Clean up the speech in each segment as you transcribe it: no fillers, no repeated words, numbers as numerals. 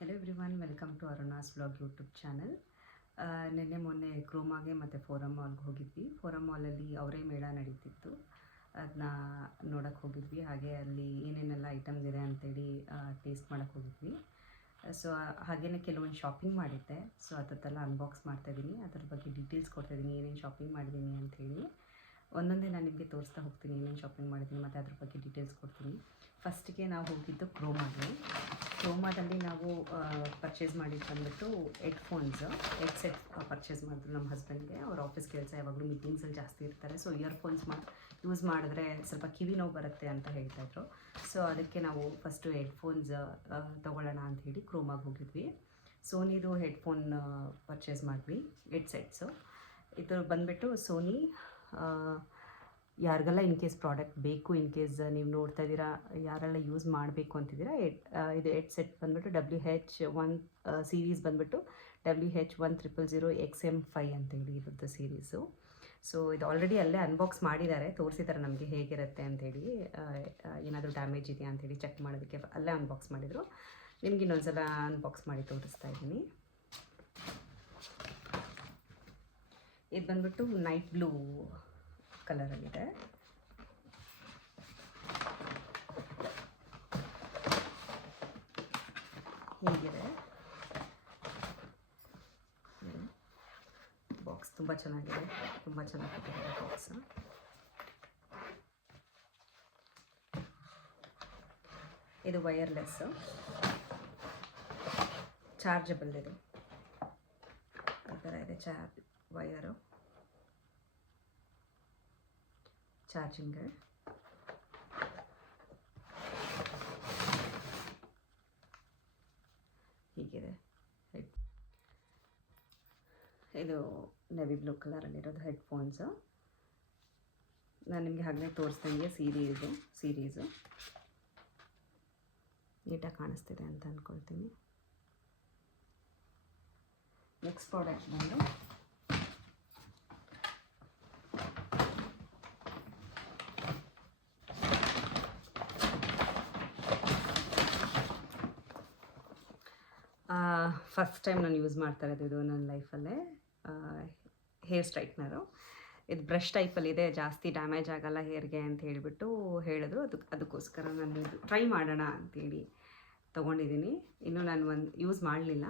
Hello everyone, welcome to Aruna's vlog YouTube channel. ನಿನ್ನೆ ಮೊನ್ನೆ ಕ್ರೋಮಾಗೆ ಮತ್ತು ಫೋರಮ್ ಮಾಲ್ಗೆ ಹೋಗಿದ್ವಿ. ಫೋರಮ್ ಮಾಲಲ್ಲಿ ಅವರೇ ಮೇಳ ನಡೀತಿತ್ತು, ಅದನ್ನ ನೋಡೋಕ್ಕೆ ಹೋಗಿದ್ವಿ. ಹಾಗೆ ಅಲ್ಲಿ ಏನೇನೆಲ್ಲ ಐಟಮ್ಸ್ ಇದೆ ಅಂತೇಳಿ ಟೇಸ್ಟ್ ಮಾಡೋಕ್ಕೆ ಹೋಗಿದ್ವಿ. ಸೊ ಹಾಗೆಯೇ ಕೆಲವೊಂದು ಶಾಪಿಂಗ್ ಮಾಡಿದ್ದೆ. ಸೊ ಅದರದ್ದೆಲ್ಲ ಅನ್ಬಾಕ್ಸ್ ಮಾಡ್ತಾಯಿದ್ದೀನಿ, ಅದ್ರ ಬಗ್ಗೆ ಡೀಟೇಲ್ಸ್ ಕೊಡ್ತಾಯಿದ್ದೀನಿ, ಏನೇನು ಶಾಪಿಂಗ್ ಮಾಡಿದ್ದೀನಿ ಅಂಥೇಳಿ. ಒಂದೊಂದೇ ನಾನು ನಿಮಗೆ ತೋರಿಸ್ತಾ ಹೋಗ್ತೀನಿ ಏನೇನು ಶಾಪಿಂಗ್ ಮಾಡಿದ್ದೀನಿ ಮತ್ತು ಅದ್ರ ಬಗ್ಗೆ ಡೀಟೇಲ್ಸ್ ಕೊಡ್ತೀನಿ. ಫಸ್ಟಿಗೆ ನಾವು ಹೋಗಿದ್ದು ಕ್ರೋಮಾದಲ್ಲಿ ನಾವು ಪರ್ಚೇಸ್ ಮಾಡಿದ್ದು ಬಂದುಬಿಟ್ಟು ಹೆಡ್ಸೆಟ್ ಪರ್ಚೇಸ್ ಮಾಡಿದ್ರು ನಮ್ಮ ಹಸ್ಬೆಂಡ್ಗೆ. ಅವ್ರ ಆಫೀಸ್ ಕೆಲಸ ಯಾವಾಗಲೂ ಮೀಟಿಂಗ್ಸಲ್ಲಿ ಜಾಸ್ತಿ ಇರ್ತಾರೆ. ಸೊ ಇಯರ್ಫೋನ್ಸ್ ಯೂಸ್ ಮಾಡಿದ್ರೆ ಸ್ವಲ್ಪ ಕಿವಿ ನೋವು ಬರುತ್ತೆ ಅಂತ ಹೇಳ್ತಾಯಿದ್ರು. ಸೊ ಅದಕ್ಕೆ ನಾವು ಫಸ್ಟು ಹೆಡ್ಫೋನ್ಸ್ ತೊಗೊಳ್ಳೋಣ ಅಂಥೇಳಿ ಕ್ರೋಮಾಗೆ ಹೋಗಿದ್ವಿ. ಸೋನಿದು ಹೆಡ್ಫೋನ್ ಪರ್ಚೇಸ್ ಮಾಡಿದ್ವಿ, ಹೆಡ್ಸೆಟ್ಸು. ಇದು ಬಂದುಬಿಟ್ಟು ಸೋನಿ. ಯಾರಿಗೆಲ್ಲ ಇನ್ ಕೇಸ್ ಪ್ರಾಡಕ್ಟ್ ಬೇಕು, ಇನ್ ಕೇಸ್ ನೀವು ನೋಡ್ತಾ ಇದ್ದೀರಾ ಯಾರೆಲ್ಲ ಯೂಸ್ ಮಾಡಬೇಕು ಅಂತಿದ್ದೀರಾ, ಇದು ಹೆಡ್ಸೆಟ್ ಬಂದುಬಿಟ್ಟು WH1 ಸೀರೀಸ್ ಬಂದುಬಿಟ್ಟು WH1000XM5 ಅಂತೇಳಿ ಇರುತ್ತೆ ಸೀರೀಸು. ಸೊ ಇದು ಆಲ್ರೆಡಿ ಅಲ್ಲೇ ಅನ್ಬಾಕ್ಸ್ ಮಾಡಿದ್ದಾರೆ, ತೋರಿಸಿದ್ದಾರೆ ನಮಗೆ ಹೇಗಿರುತ್ತೆ ಅಂಥೇಳಿ, ಏನಾದರೂ ಡ್ಯಾಮೇಜ್ ಇದೆಯಾ ಅಂಥೇಳಿ ಚೆಕ್ ಮಾಡೋದಕ್ಕೆ ಅಲ್ಲೇ ಅನ್ಬಾಕ್ಸ್ ಮಾಡಿದರು. ನಿಮ್ಗೆ ಇನ್ನೊಂದ್ಸಲ ಅನ್ಬಾಕ್ಸ್ ಮಾಡಿ ತೋರಿಸ್ತಾ ಇದ್ದೀನಿ. ಇದು ಬಂದುಬಿಟ್ಟು ನೈಟ್ ಬ್ಲೂ ಕಲರಲ್ಲಿದೆ. ಹೀಗಿದೆ ಬಾಕ್ಸ್, ತುಂಬ ಚೆನ್ನಾಗಿದೆ, ತುಂಬ ಚೆನ್ನಾಗಿ ಕೊಟ್ಟಿದ್ದಾರೆ ಬಾಕ್ಸ್. ಇದು ವೈರ್ಲೆಸ್, ಚಾರ್ಜಬಲ್. ಇದು ಈ ಥರ ಇದೆ ವೈರು, ಚಾರ್ಜಿಂಗ್. ಹೀಗಿದೆ. ಇದು ನೆವಿ ಬ್ಲೂ ಕಲರಲ್ಲಿರೋದು ಹೆಡ್ಫೋನ್ಸು. ನಾನು ನಿಮಗೆ ಹಾಗೆ ತೋರಿಸ್ದಂಗೆ ಸೀರೀಸು ನೀಟಾಗಿ ಕಾಣಿಸ್ತಿದೆ ಅಂತ ಅಂದ್ಕೊಳ್ತೀನಿ. ನೆಕ್ಸ್ಟ್ ಪ್ರಾಡಕ್ಟ್ ಬಂದು ಫಸ್ಟ್ ಟೈಮ್ ನಾನು ಯೂಸ್ ಮಾಡ್ತಾ ಇರೋದು ಇದು ನನ್ನ ಲೈಫಲ್ಲೇ. ಹೇರ್ ಸ್ಟ್ರೈಟ್ನರು. ಇದು ಬ್ರಷ್ ಟೈಪಲ್ಲಿದೆ, ಜಾಸ್ತಿ ಡ್ಯಾಮೇಜ್ ಆಗೋಲ್ಲ ಹೇರ್ಗೆ ಅಂತ ಹೇಳಿಬಿಟ್ಟು ಹೇಳಿದ್ರು. ಅದಕ್ಕೋಸ್ಕರ ನಾನು ಇದು ಟ್ರೈ ಮಾಡೋಣ ಅಂಥೇಳಿ ತೊಗೊಂಡಿದ್ದೀನಿ. ಇನ್ನೂ ನಾನು ಯೂಸ್ ಮಾಡಲಿಲ್ಲ.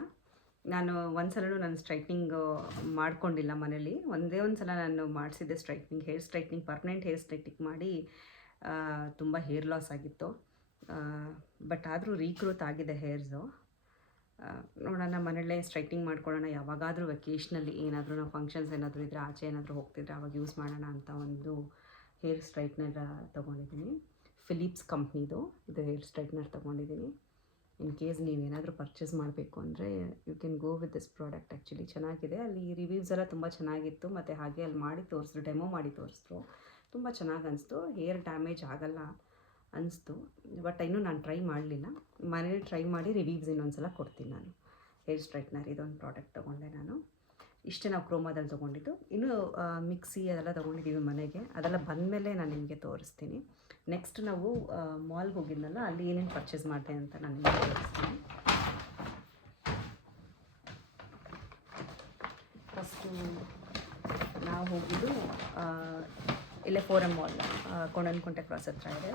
ನಾನು ಒಂದ್ಸಲೂ ನಾನು ಸ್ಟ್ರೈಟ್ನಿಂಗ್ ಮಾಡ್ಕೊಂಡಿಲ್ಲ ಮನೇಲಿ. ಒಂದೇ ಒಂದು ಸಲ ನಾನು ಮಾಡಿಸಿದ್ದೆ hair straightening, permanent hair straightening ಮಾಡಿ ತುಂಬ ಹೇರ್ ಲಾಸ್ ಆಗಿತ್ತು. ಬಟ್ ಆದರೂ ರೀಗ್ರೋತ್ ಆಗಿದೆ ಹೇರ್ಸು. ನೋಡೋಣ, ಮನೆಯಲ್ಲೇ ಸ್ಟ್ರೈಟ್ನಿಂಗ್ ಮಾಡ್ಕೊಳ್ಳೋಣ. ಯಾವಾಗಾದರೂ ವೆಕೇಷ್ನಲ್ಲಿ ಏನಾದರೂ ನಾವು ಫಂಕ್ಷನ್ಸ್ ಏನಾದರೂ ಇದ್ದರೆ, ಆಚೆ ಏನಾದರೂ ಹೋಗ್ತಿದ್ರೆ ಆವಾಗ ಯೂಸ್ ಮಾಡೋಣ ಅಂತ ಒಂದು ಹೇರ್ ಸ್ಟ್ರೈಟ್ನರ್ ತೊಗೊಂಡಿದ್ದೀನಿ. ಫಿಲಿಪ್ಸ್ ಕಂಪ್ನಿದು ಇದು ಹೇರ್ ಸ್ಟ್ರೈಟ್ನರ್ ತೊಗೊಂಡಿದ್ದೀನಿ. ಇನ್ ಕೇಸ್ ನೀವೇನಾದರೂ ಪರ್ಚೇಸ್ ಮಾಡಬೇಕು ಅಂದರೆ you can go with this product. Actually ಚೆನ್ನಾಗಿದೆ. ಅಲ್ಲಿ ರಿವ್ಯೂಸ್ ಎಲ್ಲ ತುಂಬ ಚೆನ್ನಾಗಿತ್ತು, ಮತ್ತು ಹಾಗೆ ಅಲ್ಲಿ ಮಾಡಿ ತೋರಿಸಿದ್ರು, ಡೆಮೋ ಮಾಡಿ ತೋರಿಸಿದ್ರು. ತುಂಬ ಚೆನ್ನಾಗಿ ಅನಿಸ್ತು. ಹೇರ್ ಡ್ಯಾಮೇಜ್ ಆಗೋಲ್ಲ ಅನಿಸ್ತು. ಬಟ್ ಇನ್ನೂ ನಾನು ಟ್ರೈ ಮಾಡಲಿಲ್ಲ. ಮನೇಲಿ ಟ್ರೈ ಮಾಡಿ ರಿವ್ಯೂಸ್ ಇನ್ನೊಂದು ಸಲ ಕೊಡ್ತೀನಿ ನಾನು. ಹೇರ್ ಸ್ಟ್ರೈಟ್ನರ್ ಇದೊಂದು ಪ್ರಾಡಕ್ಟ್ ತೊಗೊಂಡೆ ನಾನು. ಇಷ್ಟೇ ನಾವು ಕ್ರೋಮಾದಲ್ಲಿ ತೊಗೊಂಡಿದ್ದು. ಇನ್ನೂ ಮಿಕ್ಸಿ ಅದೆಲ್ಲ ತೊಗೊಂಡಿದ್ದೀವಿ ಮನೆಗೆ. ಅದೆಲ್ಲ ಬಂದಮೇಲೆ ನಾನು ನಿಮಗೆ ತೋರಿಸ್ತೀನಿ. ನೆಕ್ಸ್ಟ್ ನಾವು ಮಾಲ್ಗೆ ಹೋಗಿದ್ನಲ್ಲ, ಅಲ್ಲಿ ಏನೇನು ಪರ್ಚೇಸ್ ಮಾಡಿದೆ ಅಂತ ನಾನು ನಿಮಗೆ ತೋರಿಸ್ತೀನಿ. ಫಸ್ಟು ನಾವು ಹೋಗಿದ್ದು ಇಲ್ಲೇ ಫೋರಮ್ ಮಾಲ್, ಕೊಂಡನಕುಂಟೆ ಕ್ರಾಸ್ ಹತ್ರ ಇದೆ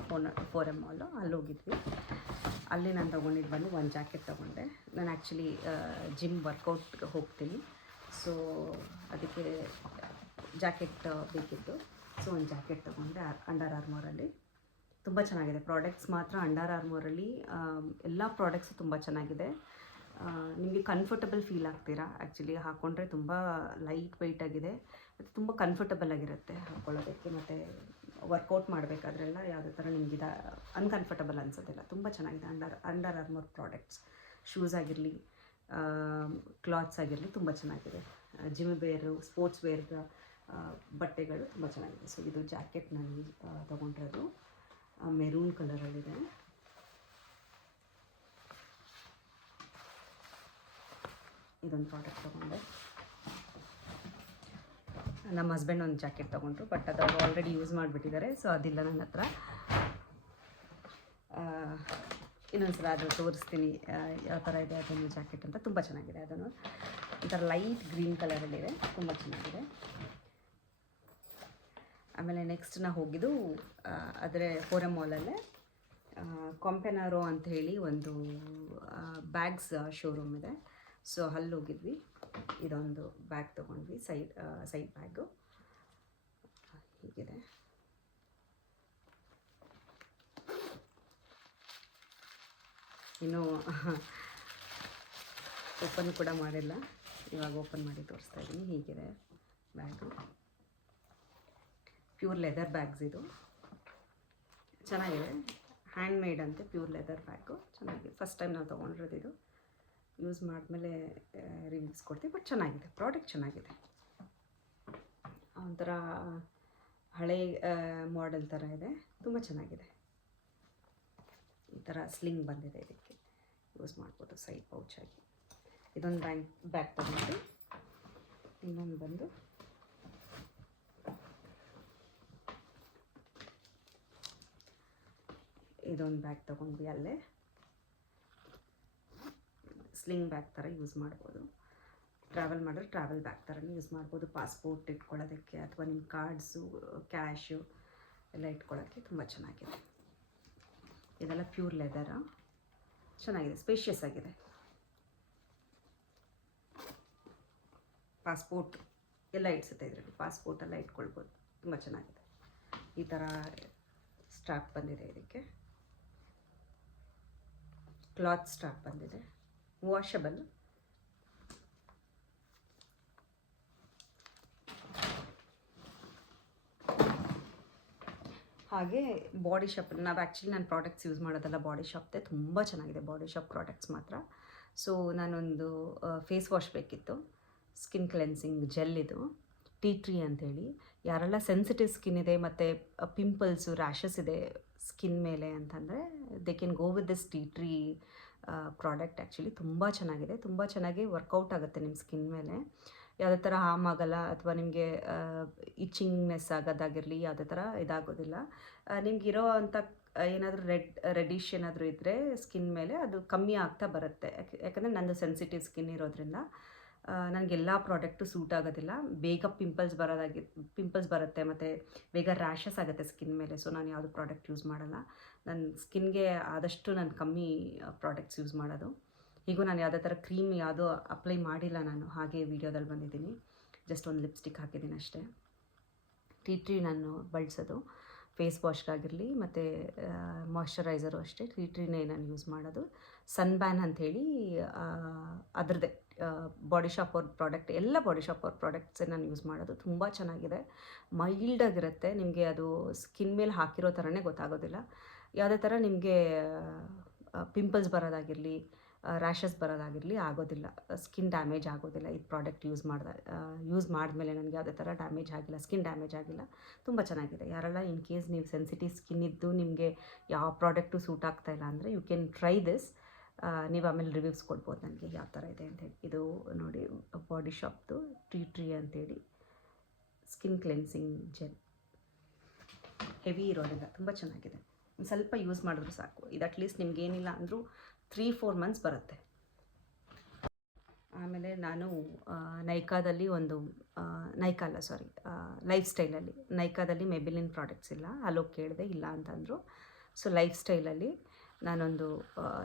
ಫೋರಮ್ ಮಾಲು. ಅಲ್ಲಿ ಹೋಗಿದ್ವಿ. ಅಲ್ಲಿ ನಾನು ತೊಗೊಂಡಿದ್ದು ಬಂದು ಒಂದು ಜಾಕೆಟ್ ತೊಗೊಂಡೆ. ನಾನು ಆ್ಯಕ್ಚುಲಿ ಜಿಮ್ ವರ್ಕೌಟ್ಗೆ ಹೋಗ್ತೀನಿ. ಸೊ ಅದಕ್ಕೆ ಜಾಕೆಟ್ ಬೇಕಿತ್ತು. ಸೊ ಒಂದು ಜಾಕೆಟ್ ತೊಗೊಂಡೆ ಅಂಡರ್ ಆರ್ಮೋರಲ್ಲಿ. ತುಂಬ ಚೆನ್ನಾಗಿದೆ ಪ್ರಾಡಕ್ಟ್ಸ್ ಮಾತ್ರ. ಅಂಡರ್ ಆರ್ಮೋರಲ್ಲಿ ಎಲ್ಲ ಪ್ರಾಡಕ್ಟ್ಸು ತುಂಬ ಚೆನ್ನಾಗಿದೆ. ನಿಮಗೆ ಕಂಫರ್ಟಬಲ್ ಫೀಲ್ ಆಗ್ತೀರಾ. ಆ್ಯಕ್ಚುಲಿ ಹಾಕ್ಕೊಂಡ್ರೆ ತುಂಬ ಲೈಟ್ ವೆಯ್ಟ್ ಆಗಿದೆ ಮತ್ತು ತುಂಬ ಕಂಫರ್ಟಬಲ್ ಆಗಿರುತ್ತೆ ಹಾಕ್ಕೊಳ್ಳೋದಕ್ಕೆ. ಮತ್ತು ವರ್ಕೌಟ್ ಮಾಡಬೇಕಾದ್ರೆಲ್ಲ ಯಾವುದೇ ಥರ ನಿಮಗಿದೆ ಅನ್ಕಂಫರ್ಟಬಲ್ ಅನಿಸೋದಿಲ್ಲ. ತುಂಬ ಚೆನ್ನಾಗಿದೆ ಅಂಡರ್ ಆರ್ಮೋರ್ ಪ್ರಾಡಕ್ಟ್ಸ್. ಶೂಸ್ ಆಗಿರಲಿ, ಕ್ಲಾತ್ಸ್ ಆಗಿರಲಿ ತುಂಬ ಚೆನ್ನಾಗಿದೆ. ಜಿಮ್ ವೇರು, ಸ್ಪೋರ್ಟ್ಸ್ ವೇರ್ ಬಟ್ಟೆಗಳು ತುಂಬ ಚೆನ್ನಾಗಿದೆ. ಸೊ ಇದು ಜಾಕೆಟ್ ನಾನು ತೊಗೊಂಡಿರೋದು ಮೆರೂನ್ ಕಲರಲ್ಲಿದೆ. ಇದೊಂದು ಪ್ರಾಡಕ್ಟ್ ತೊಗೊಂಡೆ. ನಮ್ಮ ಹಸ್ಬೆಂಡ್ ಒಂದು ಜಾಕೆಟ್ ತೊಗೊಂಡ್ರು, ಬಟ್ ಅದು ಅವರು ಆಲ್ರೆಡಿ ಯೂಸ್ ಮಾಡಿಬಿಟ್ಟಿದ್ದಾರೆ. ಸೊ ಅದಿಲ್ಲ ನನ್ನ ಹತ್ರ. ಇನ್ನೊಂದ್ಸಲ ಅದು ತೋರಿಸ್ತೀನಿ ಯಾವ ಥರ ಇದೆ ಅದನ್ನು ಜಾಕೆಟ್ ಅಂತ. ತುಂಬ ಚೆನ್ನಾಗಿದೆ. ಅದನ್ನು ಒಂಥರ ಲೈಟ್ ಗ್ರೀನ್ ಕಲರಲ್ಲಿದೆ, ತುಂಬ ಚೆನ್ನಾಗಿದೆ. ಆಮೇಲೆ ನೆಕ್ಸ್ಟ್ ನಾವು ಹೋಗಿದ್ದು ಅದರ ಫೋರಮ್ ಮಾಲಲ್ಲೇ ಕಾಂಪೆನಾರೋ ಅಂತ ಹೇಳಿ ಒಂದು ಬ್ಯಾಗ್ಸ್ ಶೋರೂಮ್ ಇದೆ. ಸೊ ಅಲ್ಲಿ ಹೋಗಿದ್ವಿ. ಇದೊಂದು ಬ್ಯಾಗ್ ತೊಗೊಂಡ್ವಿ, ಸೈಡ್ ಬ್ಯಾಗು ಹೀಗಿದೆ. ಇನ್ನೂ ಓಪನ್ ಕೂಡ ಮಾಡಿಲ್ಲ, ಇವಾಗ ಓಪನ್ ಮಾಡಿ ತೋರಿಸ್ತಾ ಇದ್ದೀನಿ. ಹೀಗಿದೆ ಬ್ಯಾಗು, ಪ್ಯೂರ್ ಲೆದರ್ ಬ್ಯಾಗ್ಸ್. ಇದು ಚೆನ್ನಾಗಿದೆ, ಹ್ಯಾಂಡ್ ಮೇಡ್ ಅಂತೆ, ಪ್ಯೂರ್ ಲೆದರ್ ಬ್ಯಾಗು ಚೆನ್ನಾಗಿದೆ. ಫಸ್ಟ್ ಟೈಮ್ ನಾವು ತೊಗೊಂಡಿರೋದು ಇದು. ಯೂಸ್ ಮಾಡಿದ್ಮೇಲೆ ರಿವ್ಯೂಸ್ ಕೊಡ್ತೀವಿ, ಬಟ್ ಚೆನ್ನಾಗಿದೆ, ಪ್ರಾಡಕ್ಟ್ ಚೆನ್ನಾಗಿದೆ. ಒಂಥರ ಹಳೆ ಮಾಡೆಲ್ ಥರ ಇದೆ, ತುಂಬ ಚೆನ್ನಾಗಿದೆ. ಈ ಥರ ಸ್ಲಿಂಗ್ ಬಂದಿದೆ, ಇದಕ್ಕೆ ಯೂಸ್ ಮಾಡ್ಬೋದು ಸೈಡ್ ಪೌಚಾಗಿ. ಇದೊಂದು ಬ್ಯಾಗ್ ತಗೊಂಡು ಇನ್ನೊಂದು ಬಂದು ಇದೊಂದು ಬ್ಯಾಗ್ ತೊಗೊಂಡ್ವಿ. ಅಲ್ಲೇ ಸ್ಲಿಂಗ್ ಬ್ಯಾಗ್ ಥರ ಯೂಸ್ ಮಾಡ್ಬೋದು. ಟ್ರಾವೆಲ್ ಮಾಡಿದ್ರೆ ಟ್ರಾವೆಲ್ ಬ್ಯಾಗ್ ಥರನೇ ಯೂಸ್ ಮಾಡ್ಬೋದು. ಪಾಸ್ಪೋರ್ಟ್ ಇಟ್ಕೊಳ್ಳೋದಕ್ಕೆ ಅಥವಾ ನಿಮ್ಮ ಕಾರ್ಡ್ಸು, ಕ್ಯಾಶು ಎಲ್ಲ ಇಟ್ಕೊಳ್ಳೋಕ್ಕೆ ತುಂಬ ಚೆನ್ನಾಗಿದೆ. ಇದೆಲ್ಲ ಪ್ಯೂರ್ ಲೆದರ, ಚೆನ್ನಾಗಿದೆ, ಸ್ಪೇಷಿಯಸ್ ಆಗಿದೆ. ಪಾಸ್ಪೋರ್ಟ್ ಎಲ್ಲ ಇಡ್ಸುತ್ತೆ ಇದರಲ್ಲಿ, ಪಾಸ್ಪೋರ್ಟ್ ಎಲ್ಲ ಇಟ್ಕೊಳ್ಬೋದು, ತುಂಬ ಚೆನ್ನಾಗಿದೆ. ಈ ಥರ ಸ್ಟ್ರಾಪ್ ಬಂದಿದೆ, ಇದಕ್ಕೆ ಕ್ಲಾತ್ ಸ್ಟ್ರಾಪ್ ಬಂದಿದೆ, ವಾಷಬಲ್. ಹಾಗೆ ಬಾಡಿ ಶಾಪ್, ನಾವು ಆ್ಯಕ್ಚುಲಿ ನಾನು ಪ್ರಾಡಕ್ಟ್ಸ್ ಯೂಸ್ ಮಾಡೋದಲ್ಲ ಬಾಡಿ ಶಾಪ್ದೆ, ತುಂಬ ಚೆನ್ನಾಗಿದೆ ಬಾಡಿ ಶಾಪ್ ಪ್ರಾಡಕ್ಟ್ಸ್ ಮಾತ್ರ. ಸೊ ನಾನೊಂದು ಫೇಸ್ ವಾಶ್ ಬೇಕಿತ್ತು, ಸ್ಕಿನ್ ಕ್ಲೆನ್ಸಿಂಗ್ ಜೆಲ್. ಇದು ಟೀ ಟ್ರೀ ಅಂಥೇಳಿ. ಯಾರೆಲ್ಲ ಸೆನ್ಸಿಟಿವ್ ಸ್ಕಿನ್ ಇದೆ ಮತ್ತು ಪಿಂಪಲ್ಸು, ರ್ಯಾಷಸ್ ಇದೆ ಸ್ಕಿನ್ ಮೇಲೆ ಅಂತಂದರೆ they can go with this tea tree product. Actually ತುಂಬ ಚೆನ್ನಾಗಿದೆ, ತುಂಬ ಚೆನ್ನಾಗಿ ವರ್ಕೌಟ್ ಆಗುತ್ತೆ ನಿಮ್ಮ ಸ್ಕಿನ್ ಮೇಲೆ. ಯಾವುದೇ ಥರ ಹಾರ್ಮ್ ಆಗೋಲ್ಲ, ಅಥವಾ ನಿಮಗೆ ಇಚ್ಚಿಂಗ್ನೆಸ್ ಆಗೋದಾಗಿರಲಿ ಯಾವುದೇ ಥರ ಇದಾಗೋದಿಲ್ಲ. ನಿಮಗಿರೋ ಅಂಥ ಏನಾದರೂ ರೆಡಿಶ್ ಏನಾದರೂ ಇದ್ದರೆ ಸ್ಕಿನ್ ಮೇಲೆ ಅದು ಕಮ್ಮಿ ಆಗ್ತಾ ಬರುತ್ತೆ. ಯಾಕಂದರೆ ನಂದು ಸೆನ್ಸಿಟಿವ್ ಸ್ಕಿನ್ ಇರೋದ್ರಿಂದ ನನಗೆಲ್ಲ ಪ್ರಾಡಕ್ಟು ಸೂಟ್ ಆಗೋದಿಲ್ಲ. ಬೇಗ ಪಿಂಪಲ್ಸ್ ಬರುತ್ತೆ ಮತ್ತು ಬೇಗ ರ್ಯಾಷಸ್ ಆಗುತ್ತೆ ಸ್ಕಿನ್ ಮೇಲೆ. ಸೊ ನಾನು ಯಾವುದು ಪ್ರಾಡಕ್ಟ್ ಯೂಸ್ ಮಾಡಲ್ಲ. ನನ್ನ ಸ್ಕಿನ್ಗೆ ಆದಷ್ಟು ನಾನು ಕಮ್ಮಿ ಪ್ರಾಡಕ್ಟ್ಸ್ ಯೂಸ್ ಮಾಡೋದು. ಹೀಗೂ ನಾನು ಯಾವುದೇ ಥರ ಕ್ರೀಮ್ ಯಾವುದೂ ಅಪ್ಲೈ ಮಾಡಿಲ್ಲ ನಾನು, ಹಾಗೆ ವೀಡಿಯೋದಲ್ಲಿ ಬಂದಿದ್ದೀನಿ. ಜಸ್ಟ್ ಒಂದು ಲಿಪ್ಸ್ಟಿಕ್ ಹಾಕಿದ್ದೀನಿ ಅಷ್ಟೇ. ಟೀ ಟ್ರೀ ನಾನು ಬಳಸೋದು ಫೇಸ್ ವಾಶ್ಗಾಗಿರಲಿ ಮತ್ತು ಮಾಯ್ಶ್ಚರೈಸರು ಅಷ್ಟೇ, ಟೀ ಟ್ರೀನೇ ನಾನು ಯೂಸ್ ಮಾಡೋದು. ಸನ್ ಬ್ಯಾನ್ ಅಂಥೇಳಿ ಅದರದ್ದೇ ಬಾಡಿ ಶಾಪ್ ಅವ್ರ ಪ್ರಾಡಕ್ಟ್, ಎಲ್ಲ ಬಾಡಿ ಶಾಪ್ ಅವ್ರ ಪ್ರಾಡಕ್ಟ್ಸೇ ನಾನು ಯೂಸ್ ಮಾಡೋದು. ತುಂಬ ಚೆನ್ನಾಗಿದೆ, ಮೈಲ್ಡಾಗಿರುತ್ತೆ. ನಿಮಗೆ ಅದು ಸ್ಕಿನ್ ಮೇಲೆ ಹಾಕಿರೋ ಥರನೇ ಗೊತ್ತಾಗೋದಿಲ್ಲ. ಯಾವುದೇ ಥರ ನಿಮಗೆ ಪಿಂಪಲ್ಸ್ ಬರೋದಾಗಿರಲಿ, ರ್ಯಾಷಸ್ ಬರೋದಾಗಿರಲಿ ಆಗೋದಿಲ್ಲ, ಸ್ಕಿನ್ ಡ್ಯಾಮೇಜ್ ಆಗೋದಿಲ್ಲ. ಈ ಪ್ರಾಡಕ್ಟ್ ಯೂಸ್ ಮಾಡಿದ್ಮೇಲೆ ನನಗೆ ಯಾವುದೇ ಥರ ಡ್ಯಾಮೇಜ್ ಆಗಿಲ್ಲ, ಸ್ಕಿನ್ ಡ್ಯಾಮೇಜ್ ಆಗಿಲ್ಲ, ತುಂಬ ಚೆನ್ನಾಗಿದೆ. ಯಾರೆಲ್ಲ ಇನ್ ಕೇಸ್ ನೀವು ಸೆನ್ಸಿಟಿವ್ ಸ್ಕಿನ್ ಇದ್ದು ನಿಮಗೆ ಯಾವ ಪ್ರಾಡಕ್ಟು ಸೂಟ್ ಆಗ್ತಾಯಿಲ್ಲ ಅಂದರೆ ಯು ಕ್ಯಾನ್ ಟ್ರೈ ದಿಸ್. ನೀವು ಆಮೇಲೆ ರಿವ್ಯೂಸ್ ಕೊಡ್ಬೋದು ನನಗೆ ಯಾವ ಥರ ಇದೆ ಅಂಥೇಳಿ. ಇದು ನೋಡಿ ಬಾಡಿ ಶಾಪ್ದು ಟೀ ಟ್ರೀ ಅಂಥೇಳಿ ಸ್ಕಿನ್ ಕ್ಲೆನ್ಸಿಂಗ್ ಜೆಲ್, ಹೆವಿ ಇರೋದಿಲ್ಲ, ತುಂಬ ಚೆನ್ನಾಗಿದೆ. ಒಂದು ಸ್ವಲ್ಪ ಯೂಸ್ ಮಾಡಿದ್ರು ಸಾಕು. ಇದು ಅಟ್ಲೀಸ್ಟ್ ನಿಮ್ಗೇನಿಲ್ಲ ಅಂದರೂ 3-4 ಮಂತ್ಸ್ ಬರುತ್ತೆ. ಆಮೇಲೆ ನಾನು ನೈಕಾದಲ್ಲಿ ಒಂದು ಲೈಫ್ ಸ್ಟೈಲಲ್ಲಿ ನೈಕಾದಲ್ಲಿ ಮೆಬಿಲಿನ್ ಪ್ರಾಡಕ್ಟ್ಸ್ ಇಲ್ಲ, ಅಲ್ಲೋಗಿ ಕೇಳಿದೆ, ಇಲ್ಲ ಅಂತಂದರು. ಸೊ ಲೈಫ್ ಸ್ಟೈಲಲ್ಲಿ ನಾನೊಂದು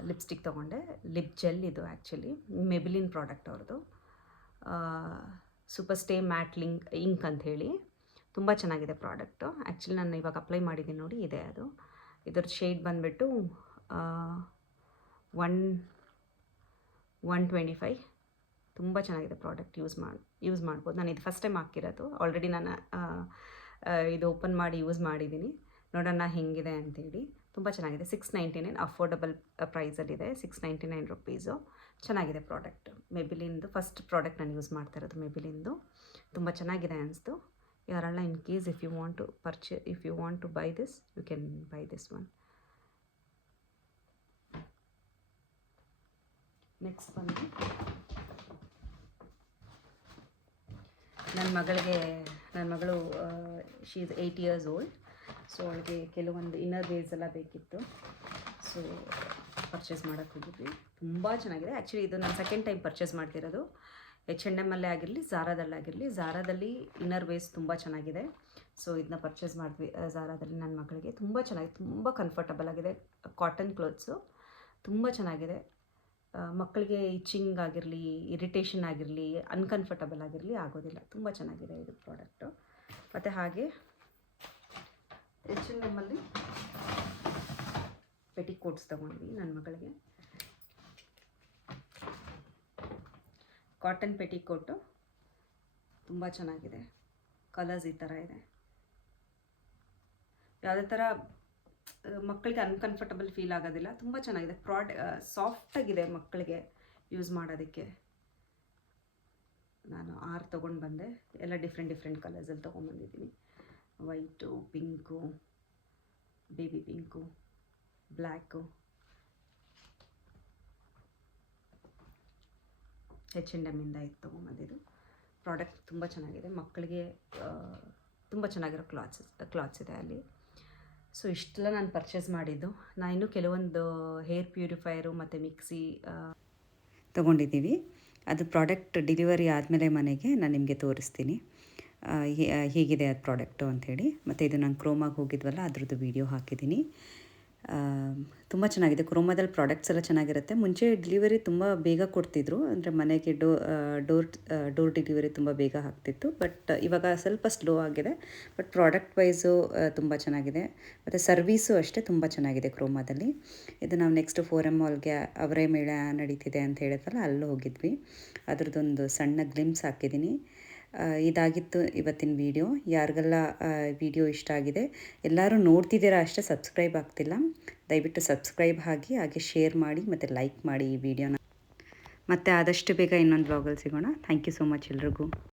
ಲಿಪ್ಸ್ಟಿಕ್ ತೊಗೊಂಡೆ, ಲಿಪ್ ಜೆಲ್. ಇದು ಆ್ಯಕ್ಚುಲಿ ಮೆಬಿಲಿನ್ ಪ್ರಾಡಕ್ಟ್ ಅವ್ರದ್ದು, ಸೂಪರ್ ಸ್ಟೇ ಮ್ಯಾಟ್ ಇಂಕ್ ಅಂಥೇಳಿ. ತುಂಬ ಚೆನ್ನಾಗಿದೆ ಪ್ರಾಡಕ್ಟು. ಆ್ಯಕ್ಚುಲಿ ನಾನು ಇವಾಗ ಅಪ್ಲೈ ಮಾಡಿದ್ದೀನಿ ನೋಡಿ, ಇದೆ ಅದು. ಇದ್ರದ್ದು ಶೇಡ್ ಬಂದುಬಿಟ್ಟು 125. ತುಂಬ ಚೆನ್ನಾಗಿದೆ ಪ್ರಾಡಕ್ಟ್, ಯೂಸ್ ಮಾಡ್ಬೋದು. ನಾನು ಇದು ಫಸ್ಟ್ ಟೈಮ್ ಹಾಕಿರೋದು. ಆಲ್ರೆಡಿ ನಾನು ಇದು ಓಪನ್ ಮಾಡಿ ಯೂಸ್ ಮಾಡಿದ್ದೀನಿ, ನೋಡೋಣ ಹೆಂಗಿದೆ ಅಂತೇಳಿ. ತುಂಬ ಚೆನ್ನಾಗಿದೆ. 699 ಅಫೋರ್ಡಬಲ್ ಪ್ರೈಸಲ್ಲಿದೆ, 699 ರುಪೀಸು. ಚೆನ್ನಾಗಿದೆ ಪ್ರಾಡಕ್ಟ್. ಮೆಬಿಲಿನ್ದು ಫಸ್ಟ್ ಪ್ರಾಡಕ್ಟ್ ನಾನು ಯೂಸ್ ಮಾಡ್ತಾ ಇರೋದು ಮೆಬಿಲಿನ್ದು. ತುಂಬ ಚೆನ್ನಾಗಿದೆ ಅನಿಸ್ತು. ಯಾರೆಲ್ಲ in case if you want to buy this, you can buy this one. Next ಬಂದು ನನ್ನ ಮಗಳು she is 8 years old. So ಅವಳಿಗೆ ಕೆಲವೊಂದು ಇನ್ನರ್ ವೇರ್ಸ್ ಎಲ್ಲ ಬೇಕಿತ್ತು. ಸೊ ಪರ್ಚೇಸ್ ಮಾಡೋಕ್ಕೆ ಹೋಗಿದ್ವಿ. ತುಂಬ ಚೆನ್ನಾಗಿದೆ. ಆ್ಯಕ್ಚುಲಿ ಇದು ನಾನು ಸೆಕೆಂಡ್ ಟೈಮ್ ಪರ್ಚೇಸ್ ಮಾಡ್ತಿರೋದು. H&M ಅಲ್ಲೇ ಆಗಿರಲಿ, ಝಾರಾದಲ್ಲಾಗಿರಲಿ. ಝಾರಾದಲ್ಲಿ ಇನ್ನರ್ ವೇಸ್ ತುಂಬ ಚೆನ್ನಾಗಿದೆ. ಸೊ ಇದನ್ನ ಪರ್ಚೇಸ್ ಮಾಡಿದ್ವಿ ಝಾರಾದಲ್ಲಿ ನನ್ನ ಮಗಳಿಗೆ. ತುಂಬ ಚೆನ್ನಾಗಿದೆ, ತುಂಬ ಕಂಫರ್ಟಬಲ್ ಆಗಿದೆ. ಕಾಟನ್ ಕ್ಲೋತ್ಸು ತುಂಬ ಚೆನ್ನಾಗಿದೆ. ಮಕ್ಕಳಿಗೆ ಇಚ್ಚಿಂಗ್ ಆಗಿರಲಿ, ಇರಿಟೇಷನ್ ಆಗಿರಲಿ, ಅನ್ಕಂಫರ್ಟಬಲ್ ಆಗಿರಲಿ ಆಗೋದಿಲ್ಲ. ತುಂಬ ಚೆನ್ನಾಗಿದೆ ಇದು ಪ್ರಾಡಕ್ಟು. ಮತ್ತು ಹಾಗೆ H&M ಅಲ್ಲಿ ಪೆಟಿಕೋಟ್ಸ್ ತೊಗೊಂಡ್ವಿ ನನ್ನ ಮಗಳಿಗೆ. ಕಾಟನ್ ಪೆಟಿಕೋಟು ತುಂಬ ಚೆನ್ನಾಗಿದೆ. ಕಲರ್ಸ್ ಈ ಥರ ಇದೆ. ಯಾವುದೇ ಥರ ಮಕ್ಕಳಿಗೆ ಅನ್ಕಂಫರ್ಟಬಲ್ ಫೀಲ್ ಆಗೋದಿಲ್ಲ. ತುಂಬ ಚೆನ್ನಾಗಿದೆ. ಸಾಫ್ಟಾಗಿದೆ ಮಕ್ಕಳಿಗೆ ಯೂಸ್ ಮಾಡೋದಕ್ಕೆ. ನಾನು 6 ತೊಗೊಂಡು ಬಂದೆ. ಎಲ್ಲ ಡಿಫ್ರೆಂಟ್ ಕಲರ್ಸಲ್ಲಿ ತೊಗೊಂಡ್ಬಂದಿದ್ದೀನಿ. White, pink, baby pink, black. H&Mಯಿಂದ ಇದು ತೊಗೊಂಬಂದಿದ್ದು. ಪ್ರಾಡಕ್ಟ್ ತುಂಬ ಚೆನ್ನಾಗಿದೆ. ಮಕ್ಕಳಿಗೆ ತುಂಬ ಚೆನ್ನಾಗಿರೋ ಕ್ಲಾತ್ಸ್ ಇದೆ ಅಲ್ಲಿ. ಸೊ ಇಷ್ಟೆಲ್ಲ ನಾನು ಪರ್ಚೇಸ್ ಮಾಡಿದ್ದು. ನಾನು ಇನ್ನೂ ಕೆಲವೊಂದು ಹೇರ್ ಪ್ಯೂರಿಫೈಯರು ಮತ್ತು ಮಿಕ್ಸಿ ತೊಗೊಂಡಿದ್ದೀವಿ. ಅದು ಪ್ರಾಡಕ್ಟ್ ಡೆಲಿವರಿ ಆದಮೇಲೆ ಮನೆಗೆ ನಾನು ನಿಮಗೆ ತೋರಿಸ್ತೀನಿ ಹೀಗಿದೆ ಅದು ಪ್ರಾಡಕ್ಟು ಅಂಥೇಳಿ. ಮತ್ತು ಇದು ನಾನು ಕ್ರೋಮಾಗೆ ಹೋಗಿದ್ವಲ್ಲ ಅದ್ರದ್ದು ವೀಡಿಯೋ ಹಾಕಿದ್ದೀನಿ. ತುಂಬ ಚೆನ್ನಾಗಿದೆ. ಕ್ರೋಮಾದಲ್ಲಿ ಪ್ರಾಡಕ್ಟ್ಸ್ ಎಲ್ಲ ಚೆನ್ನಾಗಿರುತ್ತೆ. ಮುಂಚೆ ಡೆಲಿವರಿ ತುಂಬ ಬೇಗ ಕೊಡ್ತಿದ್ರು, ಅಂದರೆ ಮನೆಗೆ ಡೋರ್ ಡೆಲಿವರಿ ತುಂಬ ಬೇಗ ಆಗ್ತಿತ್ತು. ಬಟ್ ಇವಾಗ ಸ್ವಲ್ಪ ಸ್ಲೋ ಆಗಿದೆ. ಬಟ್ ಪ್ರಾಡಕ್ಟ್ ವೈಸು ತುಂಬ ಚೆನ್ನಾಗಿದೆ. ಮತ್ತು ಸರ್ವೀಸು ಅಷ್ಟೇ ತುಂಬ ಚೆನ್ನಾಗಿದೆ ಕ್ರೋಮಾದಲ್ಲಿ. ಇದು ನಾವು ನೆಕ್ಸ್ಟ್ 4M ಮಾಲ್ಗೆ ಅವರೇ ಮೇಳ ನಡೀತಿದೆ ಅಂತ ಹೇಳಿದ್ವಲ್ಲ, ಅಲ್ಲೂ ಹೋಗಿದ್ವಿ. ಅದ್ರದ್ದೊಂದು ಸಣ್ಣ ಗ್ಲಿಮ್ಸ್ ಹಾಕಿದ್ದೀನಿ. ಇದಾಗಿತ್ತು ಇವತ್ತಿನ ವಿಡಿಯೋ. ಯಾರಿಗೆಲ್ಲ ವಿಡಿಯೋ ಇಷ್ಟ ಆಗಿದೆ, ಎಲ್ಲರೂ ನೋಡ್ತಿದ್ದೀರಾ ಅಷ್ಟೇ, ಸಬ್ಸ್ಕ್ರೈಬ್ ಆಗ್ತಿಲ್ಲ. ದಯವಿಟ್ಟು ಸಬ್ಸ್ಕ್ರೈಬ್ ಆಗಿ, ಹಾಗೆ ಶೇರ್ ಮಾಡಿ ಮತ್ತು ಲೈಕ್ ಮಾಡಿ ಈ ವಿಡಿಯೋನ. ಮತ್ತು ಆದಷ್ಟು ಬೇಗ ಇನ್ನೊಂದು ವ್ಲಾಗಲ್ಲಿ ಸಿಗೋಣ. ಥ್ಯಾಂಕ್ ಯು ಸೋ ಮಚ್ ಎಲ್ರಿಗೂ.